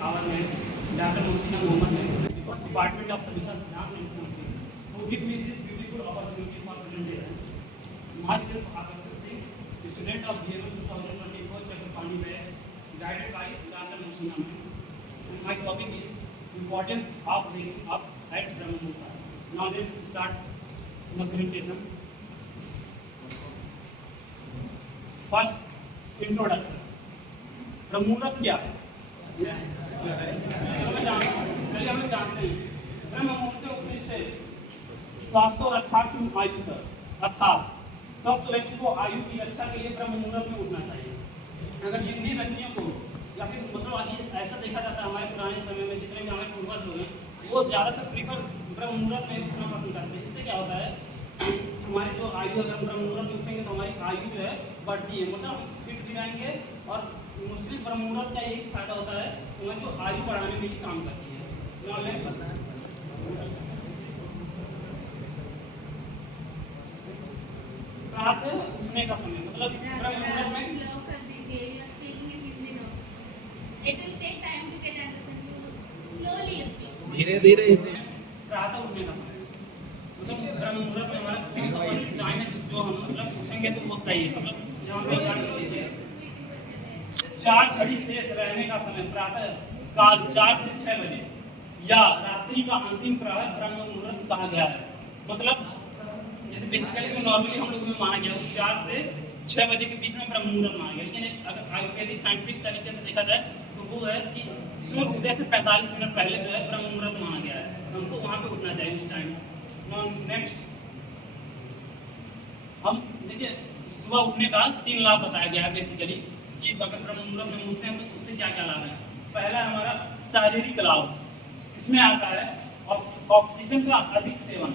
Our में doctor मुस्लिम मोहम्मद है, department of Savita सिद्धांत and Sanskrit, who give me this beautiful opportunity for presentation. Myself Akarshan Singh, the student of BMS 2024 Chakapani Bay, guided by Dr. Muslima. My topic is importance of waking up at Brahma Muhurta. Now let's start the presentation. First, introduction. ब्रह्म मुहूर्त क्या है? हमें जानते हैं ब्रह्म मुहूर्त उत्कृष्ट है स्वास्थ्य और रक्षा की आयु से, अर्थात स्वस्थ व्यक्ति को आयु की रक्षा के लिए ब्रह्म मुहूर्त में उठना चाहिए। अगर जिन भी व्यक्तियों को या फिर मतलब आगे ऐसा देखा जाता है हमारे पुराने समय में जितने भी हमारे पूर्वज लोग हैं वो ज़्यादातर प्रीफर ब्रह्म मुहूर्त में उठना पसंद करते हैं। इससे क्या होता है हमारी जो आयु, अगर हम ब्रह्म मुहूर्त में उठेंगे तो हमारी आयु जो है बढ़ती है, मतलब फिट भी रहेंगे। और मोस्टली ब्रह्म मुहूर्त का यही फायदा होता है हमारी जो आयु बढ़ाने में ही काम करती है। प्रातः उठने का समय मतलब ब्रह्म मुहूर्त में धीरे धीरे प्रातः उठने का समय मतलब ब्रह्म मुहूर्त में हमारा कौन सा टाइम है जो हम मतलब उठेंगे तो वो सही है। मतलब यहाँ पे 4 घड़ी शेष रहने का समय प्रातः काल 4 से 6 बजे या रात्रि का अंतिम प्रहर ब्रह्म मुहूर्त कहा गया है। मतलब जैसे बेसिकली जो नॉर्मली हम लोगों में माना गया वो 4 से 6 बजे के बीच में ब्रह्म मुहूर्त माना गया, लेकिन अगर आयुर्वेदिक साइंटिफिक तरीके से देखा जाए तो वो है कि सूर्य उदय से 45 मिनट पहले जो है ब्रह्म मुहूर्त माना गया है, हमको वहाँ पे उठना चाहिए उस टाइम। नेक्स्ट हम देखिए सुबह उठने का 3 लाभ बताया गया है बेसिकली कि अगर ब्रह्म मुहूर्त में उठते हैं तो उससे क्या क्या लाभ है। पहला हमारा शारीरिक लाभ, इसमें आता है ऑक्सीजन का अधिक सेवन।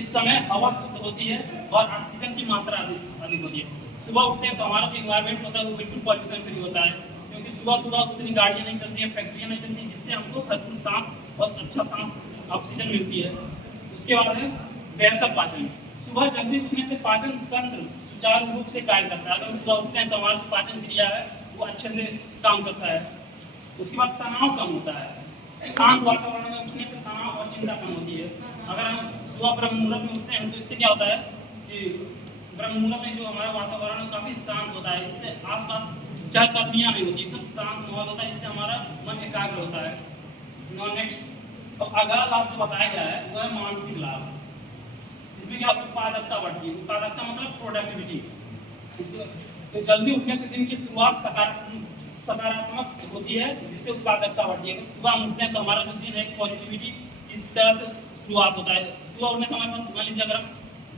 इस समय हवा शुद्ध होती है और ऑक्सीजन की मात्रा अधिक होती है। सुबह उठते हैं तो हमारा जो इन्वायरमेंट होता है वो बिल्कुल पॉल्यूशन फ्री होता है, क्योंकि सुबह सुबह उतनी गाड़ियाँ नहीं चलती हैं, फैक्ट्रियाँ नहीं चलती, जिससे हमको भरपूर सांस और अच्छा सांस ऑक्सीजन मिलती है। उसके बाद है बेहतर पाचन। सुबह जल्दी उठने से पाचन तंत्र सुचारू रूप से कार्य करता है। अगर हम सुबह उठते हैं तो हमारा जो पाचन क्रिया है वो अच्छे से काम करता है। उसके बाद तनाव कम होता है। शांत वातावरण में उठने से तनाव और चिंता कम होती है। अगर हम सुबह ब्रह्म मुहूर्त में उठते हैं तो इससे क्या होता है कि ब्रह्म मुहूर्त में जो हमारा वातावरण है काफ़ी शांत होता है, इससे आसपास चहलकदमियाँ नहीं होती, एकदम शांत माहौल होता है, जिससे हमारा मन एकाग्र होता है। नेक्स्ट तो अगला लाभ जो बताया गया है वो है मानसिक लाभ। इसमें क्या उत्पादकता बढ़ती है। उत्पादकता मतलब प्रोडक्टिविटी। तो जल्दी उठने से दिन की शुरुआत सकारात्मक होती है, जिससे उत्पादकता बढ़ती है। सुबह हम उठते हैं तो हमारा जो दिन है पॉजिटिविटी इस तरह से शुरुआत होता है। सुबह उठने से हमारे पास मान लीजिए अगर हम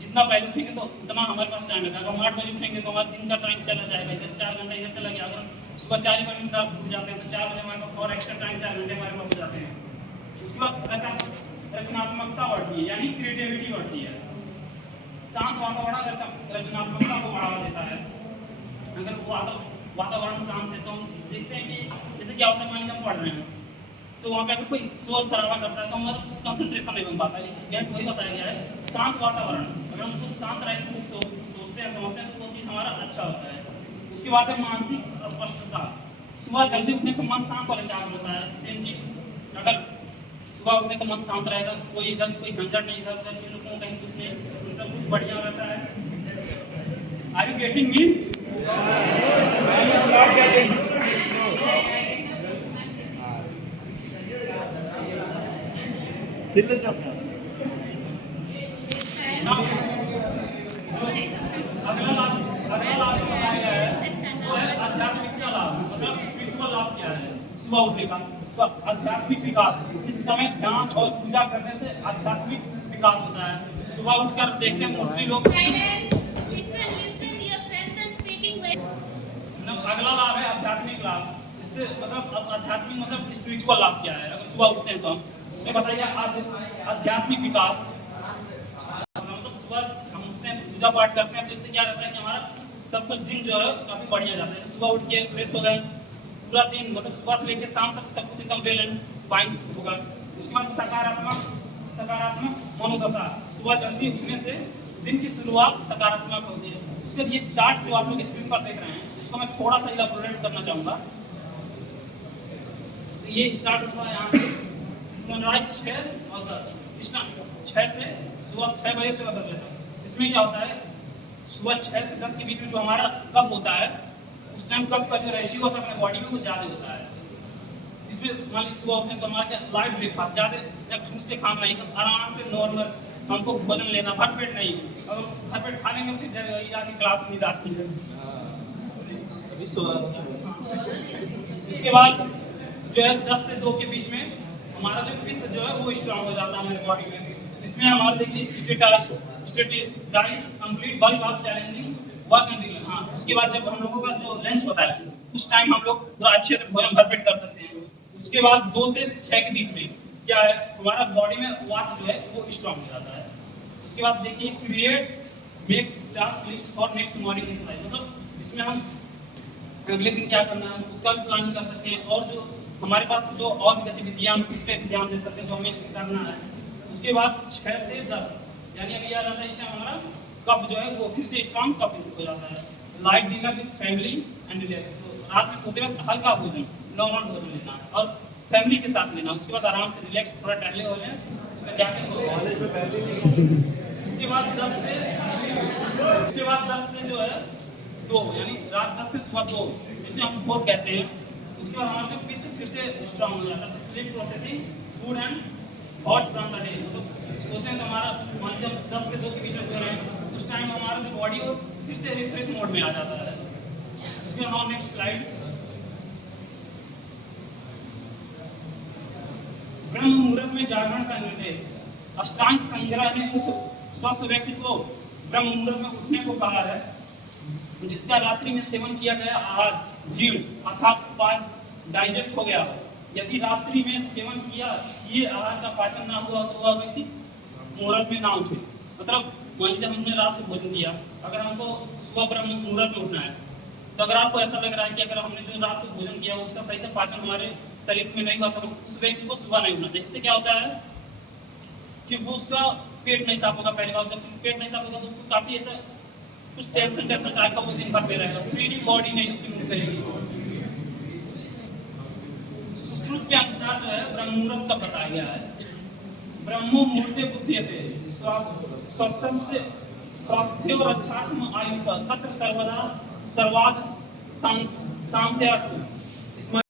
जितना पहले उठेंगे तो उतना हमारे पास टाइम है। अगर हम 8 बजे उठेंगे तो हमारा दिन का टाइम चला जाएगा, इधर 4 घंटा इधर चला गया। अगर सुबह 4 बजे उठ जाते हैं तो 4 बजे हमारे पास और एक्स्ट्रा टाइम 4 घंटे हमारे पास हो जाते हैं। उसके बाद रचनात्मकता बढ़ती है, यानी क्रिएटिविटी बढ़ती है। शांत वातावरण रचनात्मकता को बढ़ावा देता है। अगर वो वातावरण शांत है तो हम देखते हैं कि जैसे क्या होता है मान लीजिए हम पढ़ रहे हैं तो वहाँ पे अगर कोई शोर शराबा करता है तो हमारा कंसंट्रेशन नहीं बन पाता है। लेकिन यह वही बताया गया है शांत वातावरण, अगर हम कुछ शांत रहे कुछ सोचते हैं समझते हैं तो वो चीज़ हमारा अच्छा होता है। उसके बाद है मानसिक स्पष्टता। सुबह जल्दी उठने से मन शांत और एकाग्र होता है। सेम चीज अगर सुबह उठने तो मन शांत रहेगा, कोई इधर कोई झंझट नहीं, इधर उधर के लोगों कहीं कुछ नहीं, सब कुछ बढ़िया रहता है। Are you getting me? अगला लाभ बताया गया है वो है आध्यात्मिक लाभ, मतलब स्पिरिचुअल लाभ क्या है सुबह उठने का। तो आध्यात्मिक विकास, इस समय ध्यान और पूजा करने से आध्यात्मिक विकास होता है। सुबह उठकर देखते हैं मोस्टली लोग। अगला लाभ है आध्यात्मिक लाभ। इससे मतलब आध्यात्मिक मतलब स्पिरिचुअल लाभ क्या है। अगर सुबह उठते हैं तो हम बताइए आध्यात्मिक विकास मतलब सुबह हम उठते हैं तो पूजा पाठ करते हैं तो इससे क्या रहता है कि हमारा सब कुछ दिन जो है काफ़ी बढ़िया जाता है। सुबह उठ के फ्रेश हो गए, पूरा दिन मतलब सुबह से लेकर शाम तक सब कुछ एकदम वेल एंड फाइन होगा। उसके बाद सकारात्मक मनोदशा, सुबह जल्दी उठने से दिन की शुरुआत सकारात्मक होती है। उसके बाद ये चार्ट जो आप लोग स्क्रीन पर देख रहे हैं इसको मैं थोड़ा सा इलाबोरेट करना चाहूँगा। ये स्टार्ट होता है यहाँ से सनराइज 6 और 10 स्टार्ट 6 से सुबह 6 बजे से कर लेता हूँ। इसमें क्या होता है सुबह 6 से 10 के बीच में जो हमारा कफ होता है उस टाइम कफ का जो रेशियो होता है अपने बॉडी में वो ज़्यादा होता है। इसमें मान लीजिए सुबह उठे तो हमारा क्या लाइट ब्रेकफास्ट ज़्यादा ठूस के खाना नहीं तो आराम से नॉर्मल हमको भोजन लेना भरपेट नहीं। अगर भरपेट खा लेंगे फिर जाके क्लास में नींद आती है। इसके बाद जो है 10 से 2 के बीच में हमारा जो पित्त जो है वो स्ट्रांग हो जाता है हमारे बॉडी में। इसमें हमारा देखिए स्टेटाइज complete work of challenging work and हाँ। उसके बाद जब हम लोगों का जो लंच होता है उस टाइम हम लोग पूरा अच्छे से भोजन भरपेट कर सकते हैं। उसके बाद 2 से 6 के बीच में क्या है हमारा बॉडी में वात जो है वो स्ट्रांग हो जाता है। उसके बाद देखिए create make task list for next morning exercise, मतलब इसमें हम अगले दिन क्या करना है उसका भी प्लानिंग कर सकते हैं और जो हमारे पास जो और भी गतिविधियां हम उस पर ध्यान दे सकते हैं जो हमें करना है। उसके बाद 6 से 10 यानी अभी आ जाता है इस टाइम हमारा कफ जो है वो फिर से स्ट्रांग कफ हो जाता है। Light dinner with family and relax, तो रात में सोते वक्त हल्का भोजन नॉर्मल भोजन लेना है और फैमिली के साथ लेना। उसके बाद आराम से रिलैक्स थोड़ा टहले हो लें उसमें जाके सो। उसके बाद 10 से जो है 2 यानी रात 10 से सुबह 2 जिसे हम भोर कहते हैं। उसके बाद हमारा जो पित्त फिर से स्ट्रांग हो जाता है। तो sleep processing food and thought from the day, तो सोते हैं तो हमारा मान लीजिए हम 10 से 2 के बीच में सो रहे हैं उस टाइम हमारा जो बॉडी हो फिर से रिफ्रेश मोड में आ जाता है। उसके बाद नेक्स्ट स्लाइड ब्रह्म मुहूर्त में जागरण का निर्देश। अष्टांग संग्रह ने उस स्वस्थ व्यक्ति को ब्रह्म मुहूर्त में उठने को कहा है जिसका रात्रि में सेवन किया गया आहार जीर्ण अर्थात पाचन डाइजेस्ट हो गया। यदि रात्रि में सेवन किया ये आहार का पाचन ना हुआ तो वह व्यक्ति मुहूर्त में ना उठे। मतलब मान लीजिए हमने रात को भोजन किया, अगर हमको सुबह ब्रह्म मुहूर्त में उठना है तो अगर आपको ऐसा लग रहा है कि अगर हमने जो रात को भोजन किया उसका सही से पाचन हमारे शरीर में नहीं हुआ तो उस व्यक्ति को सुबह नहीं उठना चाहिए। इससे क्या होता है कि वो उसका पेट नहीं साफ होगा। पहली बार जब पेट नहीं साफ होगा तो उसको काफी ऐसा कुछ टेंशन टाइप का वो दिन भर में रहेगा, फ्री बॉडी नहीं उसकी मूव करेगी। सुश्रुत के अनुसार जो है ब्रह्म मुहूर्त का बताया गया है ब्रह्मो मुहूर्ते बुद्धियते स्वास्थ्य और अच्छात्म आयुष तत्र सर्वदा सर्वाद सांत्यात्म।